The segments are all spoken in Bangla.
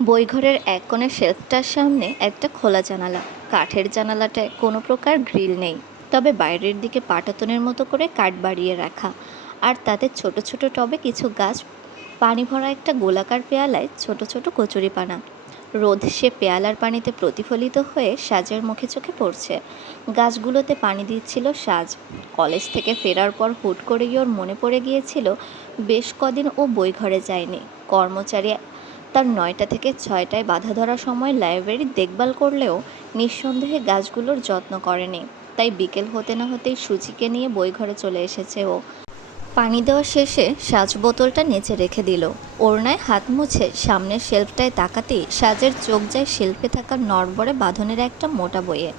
বইঘরের এক কোণের শেলফটার সামনে একটা খোলা জানালা। কাঠের জানালাটায় কোনো প্রকার গ্রিল নেই, তবে বাইরের দিকে পাটাতনের মতো করে কাঠ বাড়িয়ে রাখা, আর তাতে ছোট ছোট টবে কিছু গাছ, পানি ভরা একটা গোলাকার পেয়ালায় ছোট ছোট কচুরিপানা। রোদ সে পেয়ালার পানিতে প্রতিফলিত হয়ে সাজের মুখে চোখে পড়ছে। গাছগুলোতে পানি দিচ্ছিল সাজ। কলেজ থেকে ফেরার পর হুট করেই ওর মনে পড়ে গিয়েছিল বেশ কদিন ও বইঘরে যায়নি। কর্মচারী তার ৯টা থেকে ৬টায় বাধা ধরা সময় লাইব্রেরি দেখভাল করলেও নিঃসন্দেহে গাছগুলোর যত্ন করেনি। তাই বিকেল হতে না হতেই সুচিকে নিয়ে বইঘরে চলে এসেছে ও। পানি দেওয়া শেষে সাজ বোতলটা নিচে রেখে দিল। ওড়নায় হাত মুছে সামনের শেলফটায় তাকাতেই সাজের চোখ যায় শেলফে থাকা নড়বড়ে বাঁধনের একটা মোটা বইয়ে।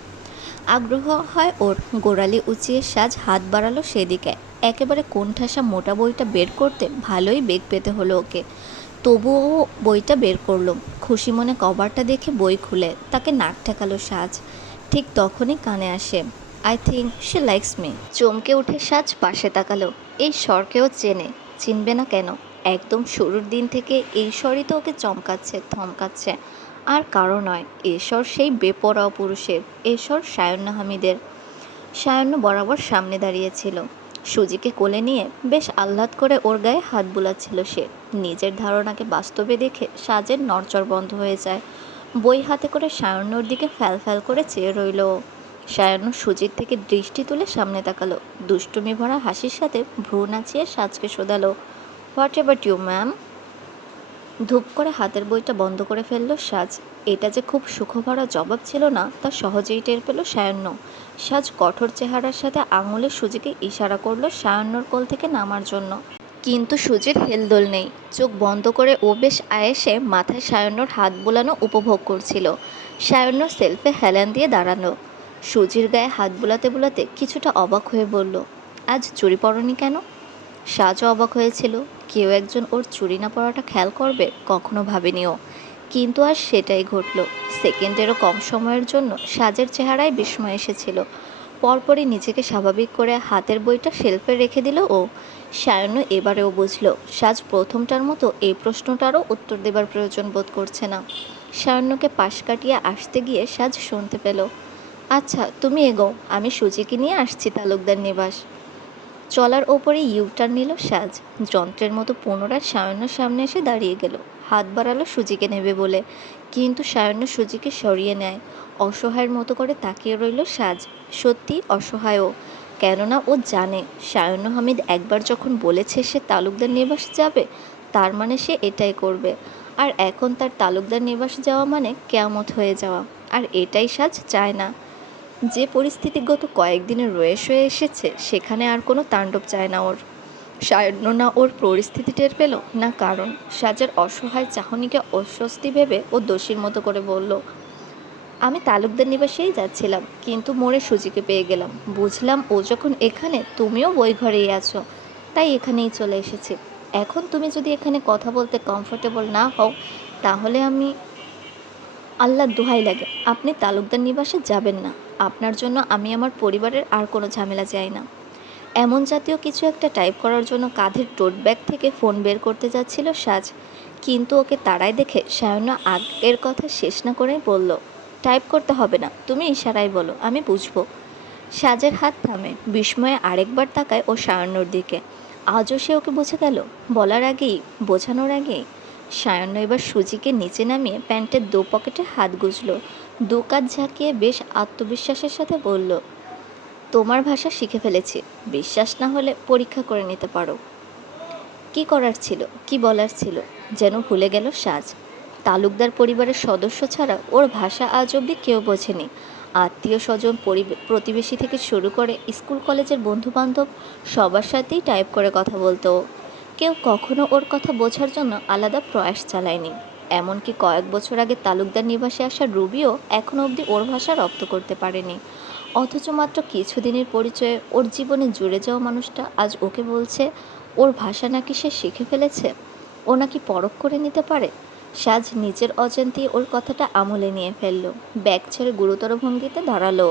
আগ্রহ হয় ওর। গোড়ালি উঁচিয়ে সাজ হাত বাড়ালো সেদিকে। একেবারে কোণঠাসা মোটা বইটা বের করতে ভালোই বেগ পেতে হলো ওকে। তবুও ও বইটা বের করলো। খুশি মনে কভারটা দেখে বই খুলে তাকে নাক ঠেকালো সাজ। ঠিক তখনই কানে আসে, I think she likes me. চমকে উঠে সাজ পাশে তাকালো। এই স্বরকেও চেনে, চিনবে না কেন? একদম শুরুর দিন থেকে এই স্বরই তো ওকে চমকাচ্ছে, থমকাচ্ছে। আর কারো নয়, এ স্বর সেই বেপরোয়া পুরুষের, এ স্বর সায়ন্য হামিদের। সায়ন্য বরাবর সামনে দাঁড়িয়েছিল। সুজিকে কোলে নিয়ে বেশ আহ্লাদ করে ওর গায়ে হাত বুলাচ্ছিল সে। নিজের ধারণাকে বাস্তবে দেখে সাজের নড়চড় বন্ধ হয়ে যায়। বই হাতে করে সায়ন্যর দিকে ফ্যাল ফ্যাল করে চেয়ে রইল ও। সায়ন্য সুজির থেকে দৃষ্টি তুলে সামনে তাকালো। দুষ্টুমি ভরা হাসির সাথে ভ্রু নাচিয়ে সাজকে শোধালো, হোয়াট এভার ইউ ম্যাম। ধূপ করে হাতের বইটা বন্ধ করে ফেলল সাজ। এটা যে খুব সুখভরা জবাব ছিল না তা সহজেই টের পেল সায়ন্য। সাজ কঠোর চেহারার সাথে আঙুলে সুজিকে ইশারা করলো সায়ন্যর কোল থেকে নামার জন্য। কিন্তু সুজির হেলদোল নেই। চোখ বন্ধ করে ও বেশ আয়েসে মাথায় সায়ন্যর হাত বোলানো উপভোগ করছিল। সায়ন্য সেলফে হেলান দিয়ে দাঁড়ালো। সুজির গায়ে হাত বোলাতে বোলাতে কিছুটা অবাক হয়ে বলল, আজ চুড়ি পরনি কেন? সাজও অবাক হয়েছিল। কেউ একজন ওর চুড়ি না পরাটা খেয়াল করবে কখনো ভাবেনি ও। কিন্তু আজ সেটাই ঘটল। সেকেন্ডেরও কম সময়ের জন্য সাজের চেহারায় বিস্ময় এসেছিল। পরপরই নিজেকে স্বাভাবিক করে হাতের বইটা শেলফে রেখে দিল ও। সায়ন্য এবারেও বুঝল সাজ প্রথমটার মতো এই প্রশ্নটারও উত্তর দেবার প্রয়োজন বোধ করছে না। সায়ন্যকে পাশ কাটিয়ে আসতে গিয়ে সাজ শুনতে পেল, আচ্ছা তুমি এগোও, আমি সুচিকে নিয়ে আসছি তালুকদার নিবাস। চলার ওপরে ইউটার্ন নিল সাজ। যন্ত্রের মতো পুনরায় সায়ন্যর সামনে এসে দাঁড়িয়ে গেল। হাত বাড়ালো সুজিকে নেবে বলে, কিন্তু সায়ন্য সুজিকে সরিয়ে নেয়। অসহায়ের মতো করে তাকিয়ে রইল সাজ। সত্যি অসহায়ও, কেননা ও জানে সায়ন্য হামিদ একবার যখন বলেছে সে তালুকদার নিবাস যাবে, তার মানে সে এটাই করবে। আর এখন তার তালুকদার নিবাস যাওয়া মানে কেয়ামত হয়ে যাওয়া। আর এটাই সাজ চায় না। যে পরিস্থিতি গত কয়েকদিনে রয়ে সয়ে এসেছে সেখানে আর কোনো তাণ্ডব চায় না ওর। সায়ন্য না ওর পরিস্থিতি টের পেল না কারণ। সাজের অসহায় চাহনিকে অস্বস্তি ভেবে ও দোষীর মতো করে বলল, আমি তালুকদার নিবাসেই যাচ্ছিলাম, কিন্তু মোড়ে সুজিকে পেয়ে গেলাম। বুঝলাম ও যখন এখানে তুমিও বই ঘরেই আছো, তাই এখানেই চলে এসেছি। এখন তুমি যদি এখানে কথা বলতে কমফোর্টেবল না হও, তাহলে আমি আল্লাহর দোহাই লাগে আপনি তালুকদার নিবাসে যাবেন না। আপনার জন্য আমি আমার পরিবারের আর কোনো ঝামেলা চাই না। এমন জাতীয় কিছু একটা টাইপ করার জন্য কাঁধের টোট ব্যাগ থেকে ফোন বের করতে যাচ্ছিল সাজ, কিন্তু ওকে তাড়ায় দেখে সায়ন্য আগের কথা শেষ না করেই বলল, টাইপ করতে হবে না, তুমি ইশারায় বলো, আমি বুঝবো। সাজের হাত থামে। বিস্ময়ে আরেকবার তাকায় ও সায়ন্যর দিকে। আজও সে ওকে বুঝে গেল, বলার আগেই, বোঝানোর আগেই। সায়ন্য এবার সুজিকে নিচে নামিয়ে প্যান্টের দু পকেটে হাত গুজল। দু কাঁধ ঝাঁকিয়ে বেশ আত্মবিশ্বাসের সাথে বলল, তোমার ভাষা শিখে ফেলেছি, বিশ্বাস না হলে পরীক্ষা করে নিতে পারো। কি করার ছিল, কি বলার ছিল, যেন ভুলে গেল সাজ। তালুকদার পরিবারের সদস্য ছাড়া ওর ভাষা আজ অবধি কেউ বোঝেনি। আত্মীয় স্বজন, প্রতিবেশী থেকে শুরু করে স্কুল কলেজের বন্ধুবান্ধব সবার সাথেই টাইপ করে কথা বলতো ও। কেউ কখনো ওর কথা বোঝার জন্য আলাদা প্রয়াস চালায়নি। এমনকি কয়েক বছর আগে তালুকদার নিবাসে আসা রুবিও এখনও অবধি ওর ভাষা রপ্ত করতে পারেনি। অথচ মাত্র কিছুদিনের পরিচয়ে ওর জীবনে জুড়ে যাওয়া মানুষটা আজ ওকে বলছে ওর ভাষা নাকি সে শিখে ফেলেছে, ও নাকি পরখ করে নিতে পারে। সাজ নিজের অজান্তেই ওর কথাটা আমলে নিয়ে ফেলল। ব্যাগ ছেড়ে গুরুতর ভঙ্গিতে দাঁড়ালো।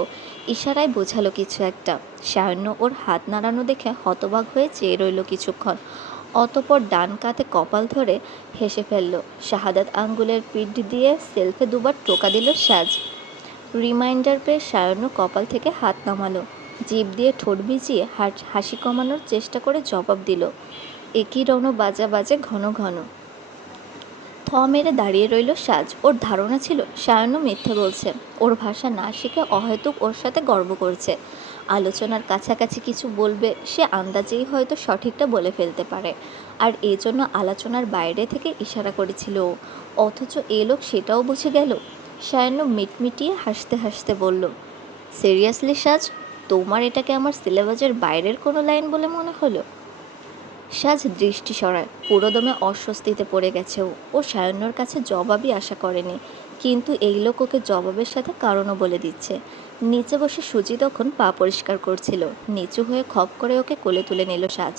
ইশারায় বোঝালো কিছু একটা। সায়ন্য ওর হাত নাড়ানো দেখে হতবাক হয়ে চেয়ে রইল কিছুক্ষণ। অতঃপর ডান কাঁধে কপাল ধরে হেসে ফেলল। শাহাদাত আঙ্গুলের পিঠ দিয়ে সেলফে দুবার টোকা দিল সাজ। রিমাইন্ডার পেয়ে সায়ন্য কপাল থেকে হাত নামালো। জিভ দিয়ে ঠোঁট ভিজিয়ে হাসি কমানোর চেষ্টা করে জবাব দিল, একই রণ বাজা বাজে ঘন ঘন। থ মেরে দাঁড়িয়ে রইল সাজ। ওর ধারণা ছিল সায়ন্য মিথ্যে বলছে, ওর ভাষা না শিখে অহেতুক ওর সাথে গর্ব করছে। আলোচনার কাছাকাছি কিছু বলবে, সে আন্দাজেই হয়তো সঠিকটা বলে ফেলতে পারে, আর এজন্য আলোচনার বাইরে থেকে ইশারা করেছিল ও। অথচ এ লোক সেটাও বুঝে গেল। সায়ন্য মিটমিটিয়ে হাসতে হাসতে বলল, সিরিয়াসলি সাজ, তোমার এটাকে আমার সিলেবাসের বাইরের কোনো লাইন বলে মনে হলো? সাজ দৃষ্টি সরায়। পুরোদমে অস্বস্তিতে পড়ে গেছে ও সায়ন্যর কাছে জবাবই আশা করেনি, কিন্তু এই লোক ওকে জবাবের সাথে কারণও বলে দিচ্ছে। নিচে বসে সুজি তখন পা পরিষ্কার করছিল। নিচু হয়ে খপ করে ওকে কোলে তুলে নিল সাজ।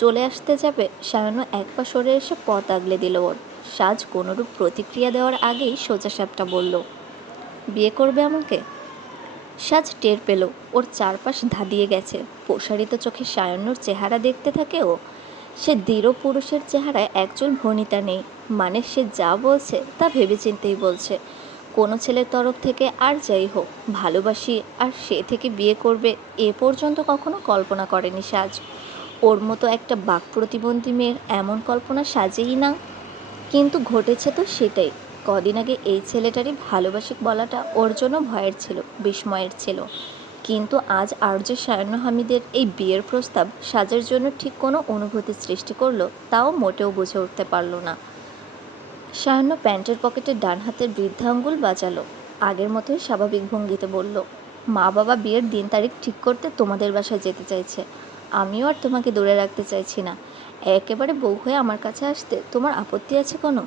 চলে আসতে যাবে, সায়ন্য এক পা সরে এসে পথ আগলে দিল ওর। সাজ কোনোরূপ প্রতিক্রিয়া দেওয়ার আগেই সোজাসাপটা বলল, বিয়ে করবে আমাকে? সাজ টের পেল ওর চারপাশ ধাঁধিয়ে গেছে। প্রসারিত চোখে সায়ন্যর চেহারা দেখতে থাকে ও। সে দৃঢ় পুরুষের চেহারায় একচুল ভনিতা নেই, মানে সে যা বলছে তা ভেবেচিন্তেই বলছে। কোনো ছেলের তরফ থেকে আর যাই হোক ভালোবাসি আর সে থেকে বিয়ে করবে, এ পর্যন্ত কখনো কল্পনা করেনি সাজ। ওর মতো একটা বাক প্রতিবন্ধী মেয়ের এমন কল্পনা সাজেই না। কিন্তু ঘটেছে তো সেটাই। কদিন আগে এই ছেলেটারই ভালোবাসি বলাটা ওর জন্য ভয়ের ছিল, বিস্ময়ের ছিল। কিন্তু আজ আর্য সায়ন্য হামিদের এই বিয়ের প্রস্তাব সাজের জন্য ঠিক কোনো অনুভূতি সৃষ্টি করলো তাও মোটেও বুঝে উঠতে পারল না। সায়ন্য প্যান্টের পকেটে ডান হাতের বৃদ্ধা আঙ্গুল বাজালো। আগের মতোই স্বাভাবিক ভঙ্গিতে বলল, মা বাবা বিয়ের দিন তারিখ ঠিক করতে তোমাদের বাসায় যেতে চাইছে। আমিও আর তোমাকে দূরে রাখতে চাইছি না। একেবারে বউ হয়ে আমার কাছে আসতে তোমার আপত্তি আছে কোনো?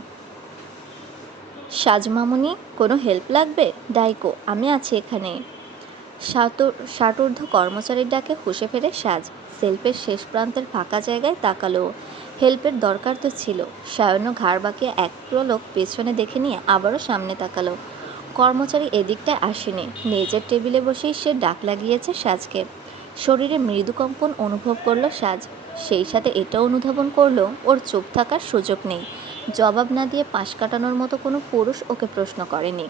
সাজ মামুনি, কোনো হেল্প লাগবে? ডাইকো, আমি আছি এখানে। ষাটোর্ধ্ব কর্মচারীর ডাকে হুঁশে ফেরে সাজ। সেলফের শেষ প্রান্তের ফাঁকা জায়গায় তাকালো। হেল্পের দরকার তো ছিল। সায়ন্য ঘাড় বাঁকিয়ে এক পলক পেছনে দেখে নিয়ে আবারও সামনে তাকালো। কর্মচারী এদিকটায় আসেনি। মেজের টেবিলে বসেই সে ডাক লাগিয়েছে সাজকে। শরীরে মৃদু কম্পন অনুভব করলো সাজ। সেই সাথে এটাও অনুধাবন করলো ওর চুপ থাকার সুযোগ নেই। জবাব না দিয়ে পাশ কাটানোর মতো কোনো পুরুষ ওকে প্রশ্ন করেনি।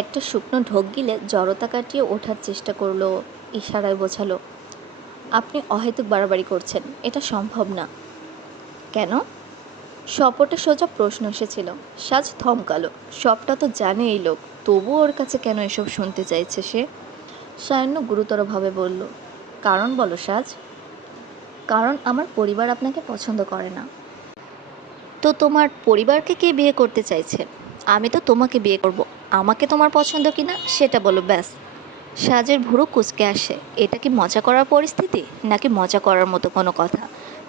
একটা শুকনো ঢোক গিলে জড়তা কাটিয়ে ওঠার চেষ্টা করলো। ইশারায় বোঝালো, আপনি অহেতুক বাড়াবাড়ি করছেন, এটা সম্ভব না। কেন? সপটে সোজা প্রশ্ন এসেছিল। সাজ থমকালো। সবটা তো জানে এই লোক, তবুও ওর কাছে কেন এসব শুনতে চাইছে সে? সায়ন্য গুরুতরভাবে বলল, কারণ বলো সাজ। কারণ আমার পরিবার আপনাকে পছন্দ করে না। তো তোমার পরিবারকে কে বিয়ে করতে চাইছে? আমি তো তোমাকে বিয়ে করব। আমাকে তোমার পছন্দ কি না সেটা বলো ব্যাস। সাজের ভুরু কুঁচকে আসে। এটা কি মজা করার পরিস্থিতি, নাকি মজা করার মতো কোনো কথা?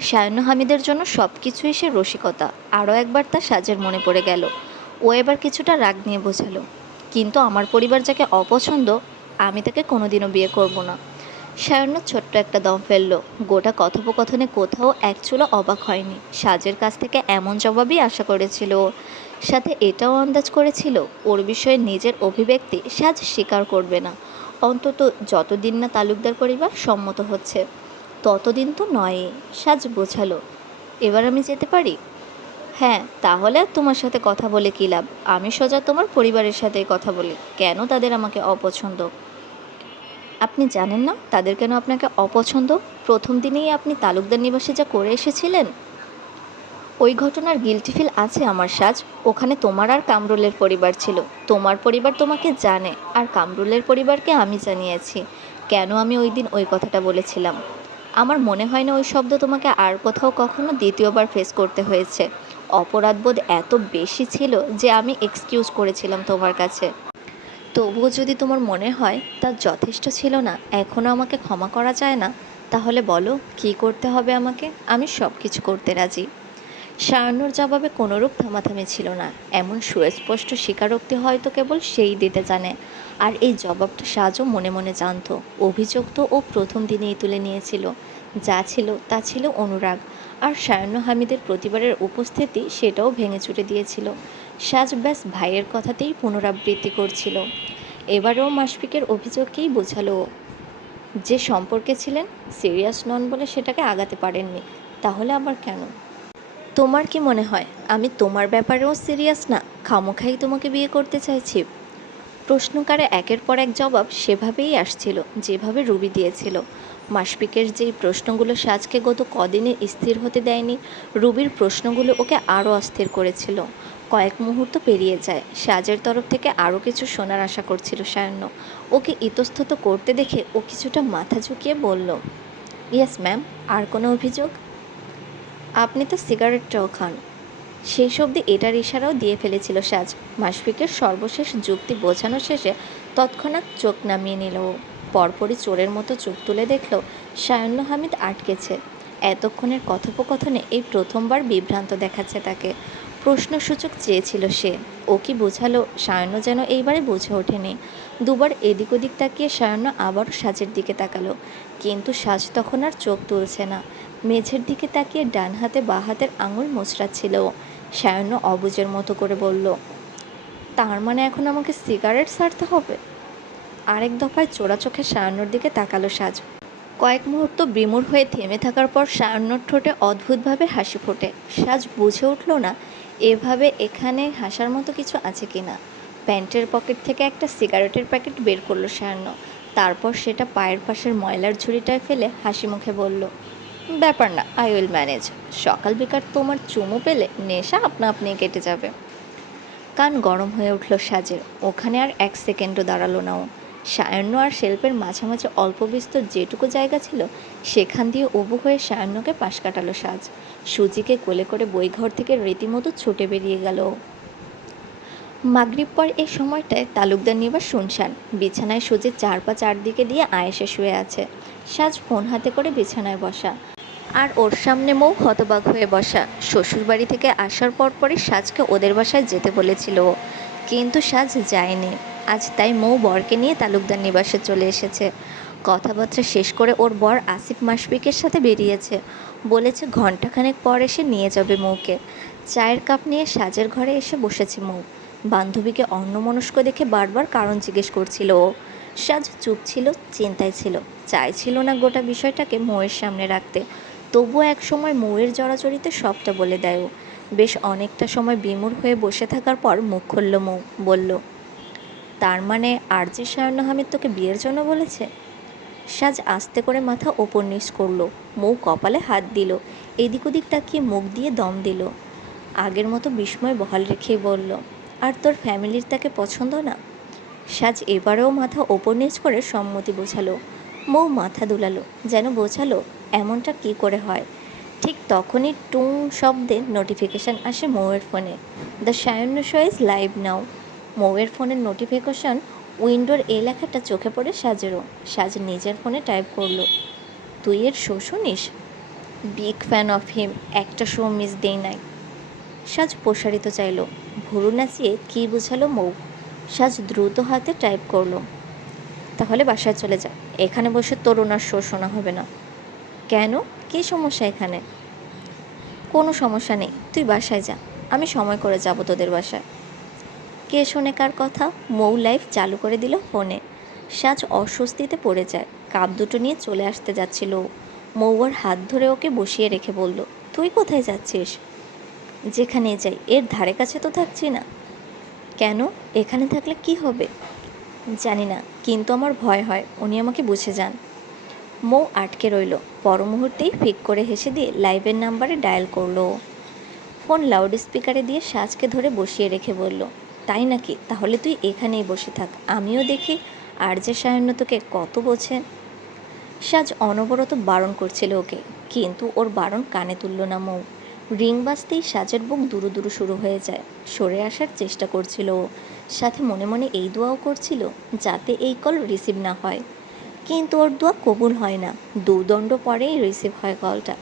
সায়ন্য হামিদের জন্য সব কিছুই সে রসিকতা। আরও একবার তা সাজের মনে পড়ে গেল। ও এবার কিছুটা রাগ নিয়ে বোঝালো, কিন্তু আমার পরিবার যাকে অপছন্দ, আমি তাকে কোনোদিনও বিয়ে করব না। সায়ন্য ছোট্ট একটা দম ফেলল। গোটা কথোপকথনে কোথাও এক চুলো অবাক হয়নি। সাজের কাছ থেকে এমন জবাবই আশা করেছিল ও। সাথে এটাও আন্দাজ করেছিল ওর বিষয়ে নিজের অভিব্যক্তি সাজ স্বীকার করবে না। অন্তত যতদিন না তালুকদার পরিবার সম্মত হচ্ছে ততদিন তো নয়ই। সাজ বোঝালো, এবার আমি যেতে পারি? হ্যাঁ, তাহলে আর তোমার সাথে কথা বলে কী লাভ? আমি সোজা তোমার পরিবারের সাথেই কথা বলি, কেন তাদের আমাকে অপছন্দ। আপনি জানেন না তাদের কেন আপনাকে অপছন্দ? প্রথম দিনেই আপনি তালুকদার নিবাসে যা করে এসেছিলেন, ওই ঘটনার গিল্টি ফিল আছে আমার সাজ। ওখানে তোমার আর কামরুলের পরিবার ছিল। তোমার পরিবার তোমাকে জানে, আর কামরুলের পরিবারকে আমি জানিয়েছি কেন আমি ওই দিন ওই কথাটা বলেছিলাম। আমার মনে হয় না ওই শব্দ তোমাকে আর কোথাও কখনো দ্বিতীয়বার ফেস করতে হয়েছে। অপরাধবোধ এত বেশি ছিল যে আমি এক্সকিউজ করেছিলাম তোমার কাছে। তবুও যদি তোমার মনে হয় তা যথেষ্ট ছিল না, এখনও আমাকে ক্ষমা করা যায় না, তাহলে বলো কী করতে হবে আমাকে, আমি সব কিছু করতে রাজি। সায়ন্যর জবাবে কোনোরূপ থামাথামি ছিল না। এমন সুস্পষ্ট স্বীকারোক্তি হয়তো কেবল সেই দিতে জানে। আর এই জবাবটা সাজও মনে মনে জানত। অভিযোগ তো ও প্রথম দিনেই তুলে নিয়েছিল। যা ছিল তা ছিল অনুরাগ, আর সায়ন্য হামিদের প্রতিবারের উপস্থিতি সেটাও ভেঙে চুরে দিয়েছিল। সাজ ব্যাস ভাইয়ের কথাতেই পুনরাবৃত্তি করছিল। এবারেও মাশফিকের অভিযোগকেই বোঝালো ও। যে সম্পর্কে ছিলেন সিরিয়াস নন বলে সেটাকে আগাতে পারেননি, তাহলে আবার কেন? তোমার কি মনে হয় আমি তোমার ব্যাপারেও সিরিয়াস না, খামোখাই তোমাকে বিয়ে করতে চাইছি? প্রশ্নকারে একের পর এক জবাব সেভাবেই আসছিল যেভাবে রুবি দিয়েছিল। মাসফিকের যেই প্রশ্নগুলো সাজকে গত কদিনে স্থির হতে দেয়নি, রুবির প্রশ্নগুলো ওকে আরও অস্থির করেছিল। কয়েক মুহূর্ত পেরিয়ে যায়, সাজের তরফ থেকে আরও কিছু শোনার আশা করছিল সায়ান্ন। ওকে ইতস্তত করতে দেখে ও কিছুটা মাথা ঝুঁকিয়ে বলল, ইয়েস ম্যাম। আর কোনো অভিযোগ? আপনি তো সিগারেটটাও খান। শেষ অবধি এটার ইশারাও দিয়ে ফেলেছিল সাজ। মাশফিকের সর্বশেষ যুক্তি বোঝানো শেষে তৎক্ষণাৎ চোখ নামিয়ে নিল ও। পরপরই চোরের মতো চোখ তুলে দেখল সায়ান্ন হামিদ আটকেছে। এতক্ষণের কথোপকথনে এই প্রথমবার বিভ্রান্ত দেখাচ্ছে তাকে। প্রশ্নসূচক চেয়েছিল সে। ও কি বোঝালো সায়ান্ন যেন এইবারে বুঝে ওঠেনি। দুবার এদিক ওদিক তাকিয়ে সায়ান্ন আবারও সাজের দিকে তাকালো, কিন্তু সাজ তখন আর চোখ তুলছে না। মেঝের দিকে তাকিয়ে ডান হাতে বাঁ হাতের আঙুল মোচড়াচ্ছিল ও। সায়ান্ন অবুঝের মতো করে বলল, তার মানে এখন আমাকে সিগারেট ছাড়তে হবে? আরেক দফায় চোরা চোখে সায়ান্নর দিকে তাকালো সাজ। কয়েক মুহূর্ত বিমূঢ় হয়ে থেমে থাকার পর সায়ান্নর ঠোঁটে অদ্ভুতভাবে হাসি ফোটে। সাজ বুঝে উঠল না এভাবে এখানে হাসার মতো কিছু আছে কিনা। প্যান্টের পকেট থেকে একটা সিগারেটের প্যাকেট বের করলো সায়ান্ন। তারপর সেটা পায়ের পাশের ময়লার ঝুড়িটায় ফেলে হাসি মুখে বলল, ব্যাপার না, আই উইল ম্যানেজ। সকাল বিকাল তোমার চুমু পেলে নেশা আপনা আপনি কেটে যাবে। কান গরম হয়ে উঠল সাজের। ওখানে আর এক সেকেন্ডও দাঁড়ালো না ও। সায়ান্ন আর শেল্পের মাঝামাঝি অল্প বিস্তর যেটুকু জায়গা ছিল সেখান দিয়ে উবু হয়ে সায়ান্নকে পাশ কাটালো সাজ। সুজিকে কোলে করে বইঘর থেকে রীতিমতো ছুটে বেরিয়ে গেল। মাগরিব পর এই সময়টায় তালুকদার নিবাস শুনশান। বিছানায় সুজির চার পা চারদিকে দিয়ে আয়েসে শুয়ে আছে। সাজ ফোন হাতে করে বিছানায় বসা, আর ওর সামনে মৌ হতবাক হয়ে বসা। শ্বশুরবাড়ি থেকে আসার পরপরই সাজকে ওদের বাসায় যেতে বলেছিল ও, কিন্তু সাজ যায়নি। আজ তাই মৌ বরকে নিয়ে তালুকদার নিবাসে চলে এসেছে। কথাবার্তা শেষ করে ওর বর আসিফ মাশফিকের সাথে বেরিয়েছে। বলেছে ঘণ্টাখানেক পর এসে নিয়ে যাবে মৌকে। চায়ের কাপ নিয়ে সাজের ঘরে এসে বসেছে মৌ। বান্ধবীকে অন্যমনস্ক দেখে বারবার কারণ জিজ্ঞেস করছিল ও। সাজ চুপ ছিল, চিন্তায় ছিল, চাইছিল না গোটা বিষয়টাকে মৌয়ের সামনে রাখতে। তবুও এক সময় মৌয়ের জড়াজড়িতে সবটা বলে দেয় ও। বেশ অনেকটা সময় বিমূঢ় হয়ে বসে থাকার পর মুখ খুলল মৌ, বলল, তার মানে আরজে সায়ান্ন হামিদ তোকে বিয়ের জন্য বলেছে? সাজ আস্তে করে মাথা ওপর নিচ করলো। মৌ কপালে হাত দিল, এদিক ওদিক তাকিয়ে মুখ দিয়ে দম দিল। আগের মতো বিস্ময় বহাল রেখেই বলল, আর তোর ফ্যামিলির তাকে পছন্দ না? সাজ এবারেও মাথা ওপর নিচ করে সম্মতি বোঝালো। মৌ মাথা দুলালো, যেন বোঝালো এমনটা কি করে হয়। ঠিক তখনই টুং শব্দে নোটিফিকেশান আসে মৌয়ের ফোনে। দ্য সায়ান্ন শো ইজ লাইভ নাও। মৌয়ের ফোনের নোটিফিকেশান উইন্ডোর এই লেখাটা চোখে পড়ে সাজেরও। সাজ নিজের ফোনে টাইপ করলো, তুই এর শো শুনিস? বিগ ফ্যান অফ হিম, একটা শো মিস দেই নাই। সাজ প্রসারিত চাইল। ভুরু নাচিয়ে কী বুঝালো মৌ। সাজ দ্রুত হাতে টাইপ করলো, তাহলে বাসায় চলে যা, এখানে বসে তোর ওনার শো শোনা হবে না। কেন, কী সমস্যা এখানে? কোনো সমস্যা নেই, তুই বাসায় যা, আমি সময় করে যাব তোদের বাসায়। কে শোনে কার কথা? মৌ লাইভ চালু করে দিল ফোনে। সাজ অস্বস্তিতে পড়ে যায়। কাপ দুটো নিয়ে চলে আসতে যাচ্ছিল ও। মৌ ওর হাত ধরে ওকে বসিয়ে রেখে বলল, তুই কোথায় যাচ্ছিস? যেখানে যাই, এর ধারে কাছে তো থাকছি না। কেন, এখানে থাকলে কি হবে? জানি না, কিন্তু আমার ভয় হয় উনি আমাকে বুঝে যান। মৌ আটকে রইল। পর মুহূর্তেই ফিক করে হেসে দিয়ে লাইভের নাম্বারে ডায়াল করলো। ফোন লাউড স্পিকারে দিয়ে সাজকে ধরে বসিয়ে রেখে বলল, তাই নাকি, তাহলে তুই এখানেই বসে থাক, আমিও দেখি আরজে সায়ান্ন তোকে কত বোঝে। সাজ অনবরত বারণ করছিল ওকে, কিন্তু ওর বারণ কানে তুলল না মৌ। রিং বাজতেই সাজের বুক দুরু দুরু শুরু হয়ে যায়। সরে আসার চেষ্টা করছিল ও, সাথে মনে মনে এই দোয়াও করছিল যাতে এই কল রিসিভ না হয়। কিন্তু ওর দোয়া কবুল হয় না। দুদণ্ড পরেই রিসিভ হয় কলটা।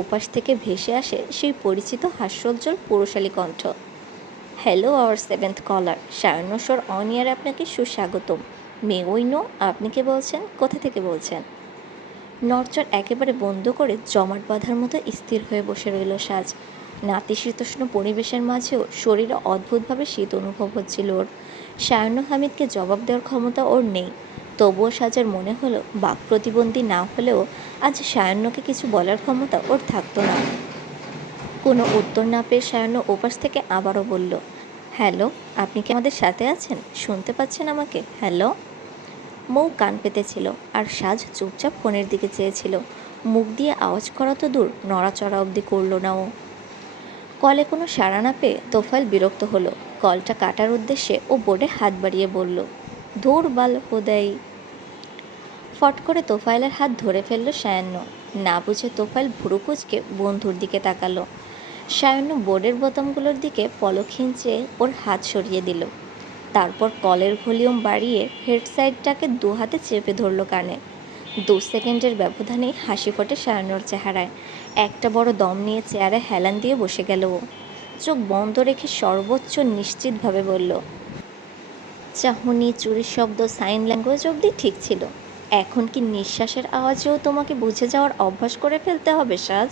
ওপাশ থেকে ভেসে আসে সেই পরিচিত হাস্যোজ্জ্বল পুরুষালী কণ্ঠ। হ্যালো আওয়ার সেভেন্থ কলার, সায়ান্ন শোর অন ইয়ারে আপনাকে সুস্বাগতম। মে উই নো আপনি কে বলছেন, কোথা থেকে বলছেন? নড়চড় একেবারে বন্ধ করে জমাট বাঁধার মতো স্থির হয়ে বসে রইল সাজ। নাতিশীতোষ্ণ পরিবেশের মাঝেও শরীরে অদ্ভুতভাবে শীত অনুভব হচ্ছিল ওর। সায়ান্ন হামিদকে জবাব দেওয়ার ক্ষমতা ওর নেই। তবুও সাজের মনে হলো বাক প্রতিবন্ধী না হলেও আজ সায়ান্নকে কিছু বলার ক্ষমতা ওর থাকতো না। কোনো উত্তর না পেয়ে সায়ান্ন ওপাশ থেকে আবারও বলল, হ্যালো, আপনি কি আমাদের সাথে আছেন? শুনতে পাচ্ছেন আমাকে? হ্যালো? মৌ কান পেতেছিল আর সাজ চুপচাপ ফোনের দিকে চেয়েছিল। মুখ দিয়ে আওয়াজ করা তো দূর, নড়াচড়া অবধি করল না ও। কলে কোনো সাড়া না পেয়ে তোফায়েল বিরক্ত হলো। কলটা কাটার উদ্দেশ্যে ও বোর্ডে হাত বাড়িয়ে বলল, ধুর বাল হোদাই। ফট করে তোফায়েলের হাত ধরে ফেলল সায়ান্ন। না বুঝে তোফায়েল ভুরু কুঁচকে বন্ধুর দিকে তাকালো। সায়ান্ন বোর্ডের বোতামগুলোর দিকে পলক খিঁচে ওর হাত সরিয়ে দিল। তারপর কলের ভলিউম বাড়িয়ে হেডসাইটটাকে দু হাতে চেপে ধরল কানে। 2 সেকেন্ডের ব্যবধানেই হাসি ফোটে সায়ান্নর চেহারায়। একটা বড় দম নিয়ে চেয়ারে হেলান দিয়ে বসে গেল ও। চোখ বন্ধ রেখে সর্বোচ্চ নিশ্চিতভাবে বলল, চাহনি, চুরির শব্দ, সাইন ল্যাঙ্গুয়েজ অবধি ঠিক ছিল। এখন কি নিঃশ্বাসের আওয়াজেও তোমাকে বুঝে যাওয়ার অভ্যাস করে ফেলতে হবে সাজ?